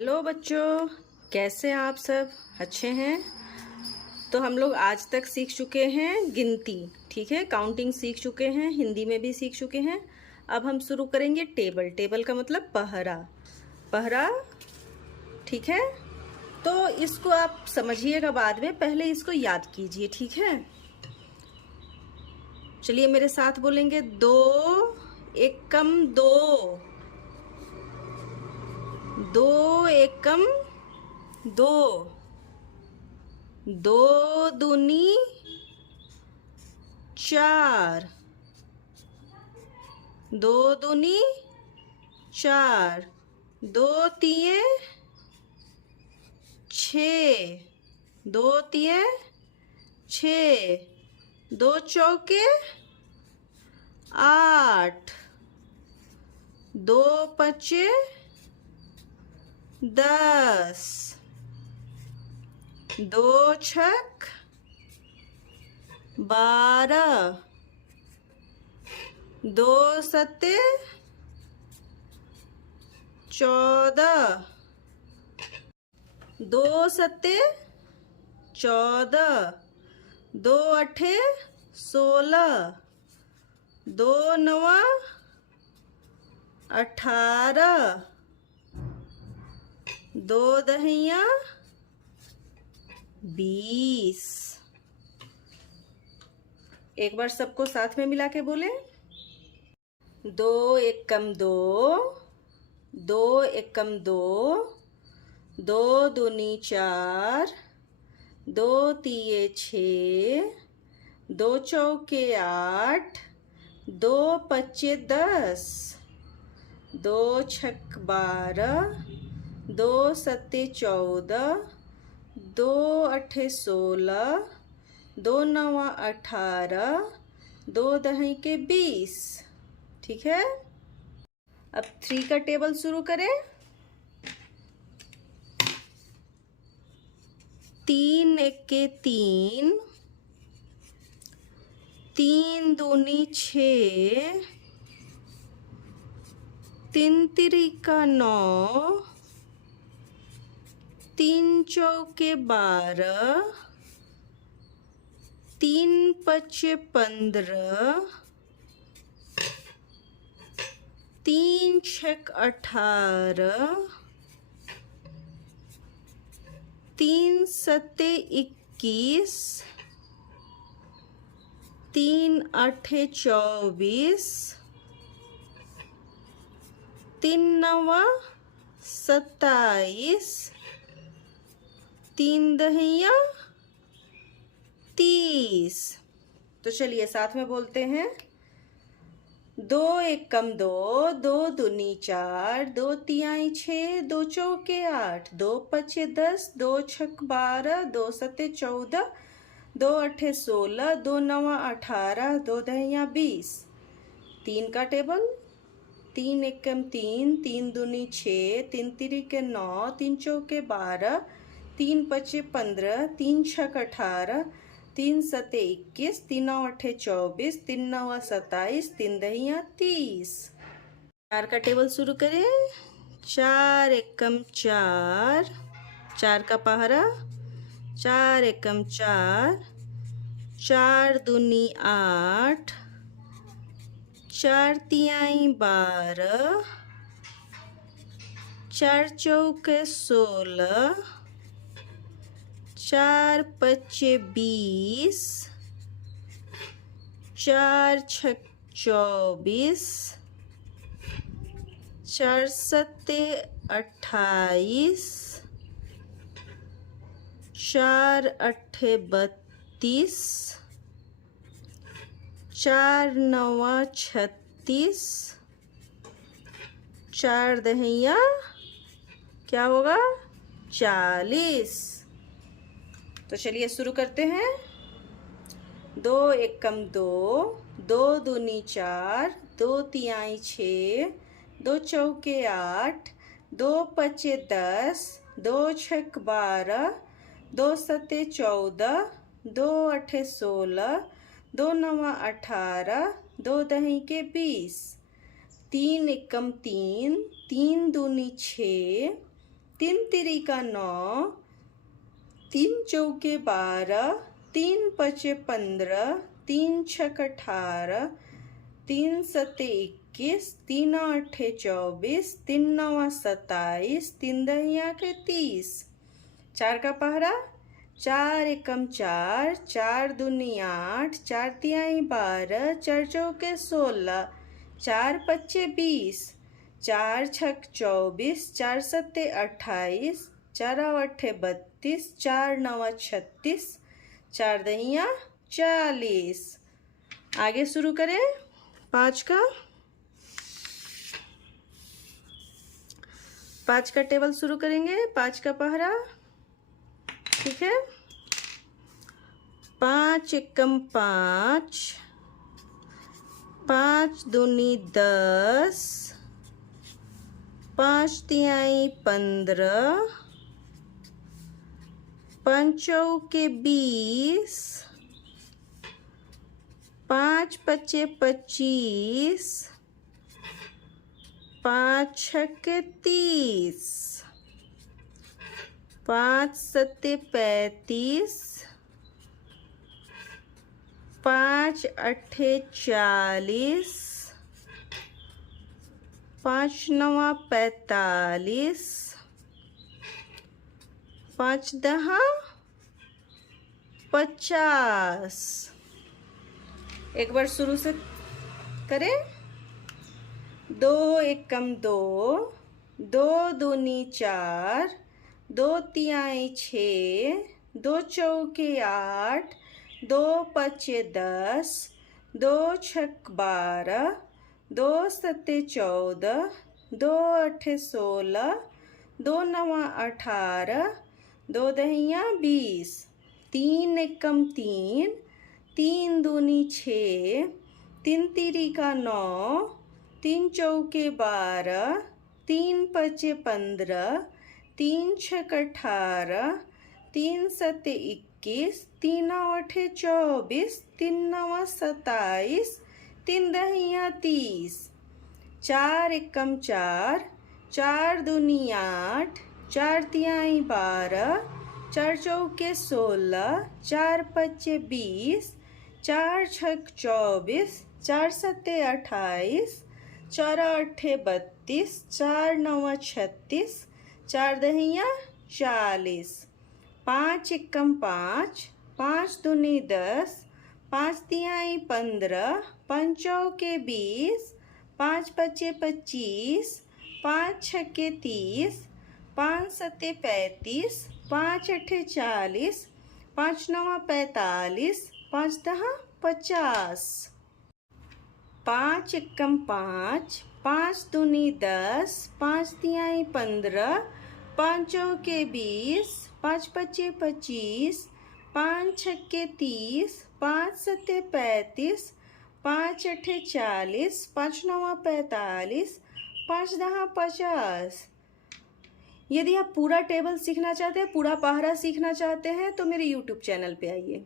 Hello बच्चों, कैसे हैं आप सब? अच्छे हैं? तो हम लोग आज तक सीख चुके हैं गिनती। ठीक है, काउंटिंग सीख चुके हैं, हिंदी में भी सीख चुके हैं। अब हम शुरू करेंगे टेबल। टेबल का मतलब पहरा। पहरा, ठीक है। तो इसको आप समझिएगा बाद में, पहले इसको याद कीजिए, ठीक है। चलिए मेरे साथ बोलेंगे। दो एकम दो, दो एकम दो, दो दूनी चार, दो दूनी चार, दो तिये छ, दो तिये छ, दो चौके आठ, दो पचे 10, दो छक 12, दो सत्ते 14, दो सत्ते 14, दो अठे 16, दो नवा 18, दो दहिया 20। एक बार सबको साथ में मिला के बोले। दो एकम दो, दो एकम दो, दो दूनी चार, दो तिये छ, दो चौके 8, दो पच्चे 10, दो छक 12, दो सत्ते 14, दो अठे 16, दो नवा 18, दो दही के 20। ठीक है। अब 3 का टेबल शुरू करें। 3 एके 3, 3 दूनी 6, 3 तिरिका 9, 3 चौके 12, 3 पचे 15, 3 छक 18, 3 सत्ते 21, 3 आठे 24, 3 नवा 27, 3 दहिया 30। तो चलिए साथ में बोलते हैं। दो एकम दो, दो दूनी चार, दो तिहाई 6, दो चौके 8, दो पचे 10, दो छक 12, दो सत्ते 14, दो अठे 16, दो नवा 18, दो दहिया 20। 3 का टेबल। 3 एकम 3, 3 दूनी 6, 3 तिरिके 9, 3 चौके 12, 3 पचे 15, 3 छक 18, 3 सत्ते 21, 3 अठे 24, 3 नवा 27, 3 दहिया 30। 4 का टेबल शुरू करें। 4 एकम 4, 4 का पहरा। 4 एकम 4, 4 दूनी 8, 4 तिहाई 12, 4 चौके 16, 4 पचे 20, 4 छक 24, 4 सत्ते 28, 4 अठे 32, 4 नवा 36, 4 दहिया क्या होगा 40। तो चलिए शुरू करते हैं। 2 एकम 2, 2 दूनी 4, 2 तिहाई 6, 2 चौके 8, 2 पचे 10, 2 छक 12, 2 सत्ते 14, 2 अठे 16, 2 नवा 18, 2 दही के 20। 3 एकम 3, 3 दूनी 6, तीन तिरी का 9, 3 चौके 12, 3 पचे 15, 3 छक 18, 3 सते 21, 3 आठे 24, 3 नवा 27, 3 दहिया के 30। 4 का पहरा, 4 एकम 4, 4 दूनी 8, 4 तिहाई 12, 4 चौके 16, 4 पच्चे 20, 4 छक 24, 4 सत्ते 28, 4 अट्ठे 32, 4 नवा 36, 4 दहिया 40। आगे शुरू करें 5 का। 5 का टेबल शुरू करेंगे। 5 का पहरा, ठीक है। 5 एकम 5, 5 दूनी 10, 5 तिहाई 15, 5 चौके 20, 5 पचे 25, 5 छक्के 30, 5 सत्ते 35, 5 अट्ठे 40, 5 नवा 45, 5 दहा 50। एक बार शुरू से करें। 2 एकम 2, 2 दूनी 4, 2 तिहाई 6, 2 चौके 8, 2 पचे 10, 2 छक 12, 2 सत्ते 14, 2 अट्ठे 16, 2 नवा 18, 2 दहिया 20, 3 एकम 3, 3 दूनी 6, 3 तिरी का 9, 3 चौके 12, 3 पचे 15, 3 छक 18, 3 सत्ते 21, 3 अट्ठे 24, 3 नवा 27, 3 दहिया 30, 4 एकम 4, 4 दूनी 8, 4 तिहाई 12, 4 चौके 16, 4 पचे 20, 4 छक 24, 4 सत्ते 28, 4 अट्ठे 32, 4 नवा 36, 4 दहिया 40, 5 एकम 5, 5 दूनी 10, 5 तिहाई 15, 5 चौके 20, 5 पचे 25, 5 छक्के 30, 5 सत्ते 35, 5 अट्ठे 40, 5 नवा 45, 5 दहा 50। 5 एकम 5, 5 दूनी 10, 5 तिहाई 15, 5 चौके 20, 5 पचे 25, 5 छक्के 30, 5 सत्ते 35, 5 अट्ठे 40, 5 नवा 45, 5 दहा 50। यदि आप पूरा टेबल सीखना चाहते हैं, पूरा पहरा सीखना चाहते हैं तो मेरे YouTube चैनल पे आइए।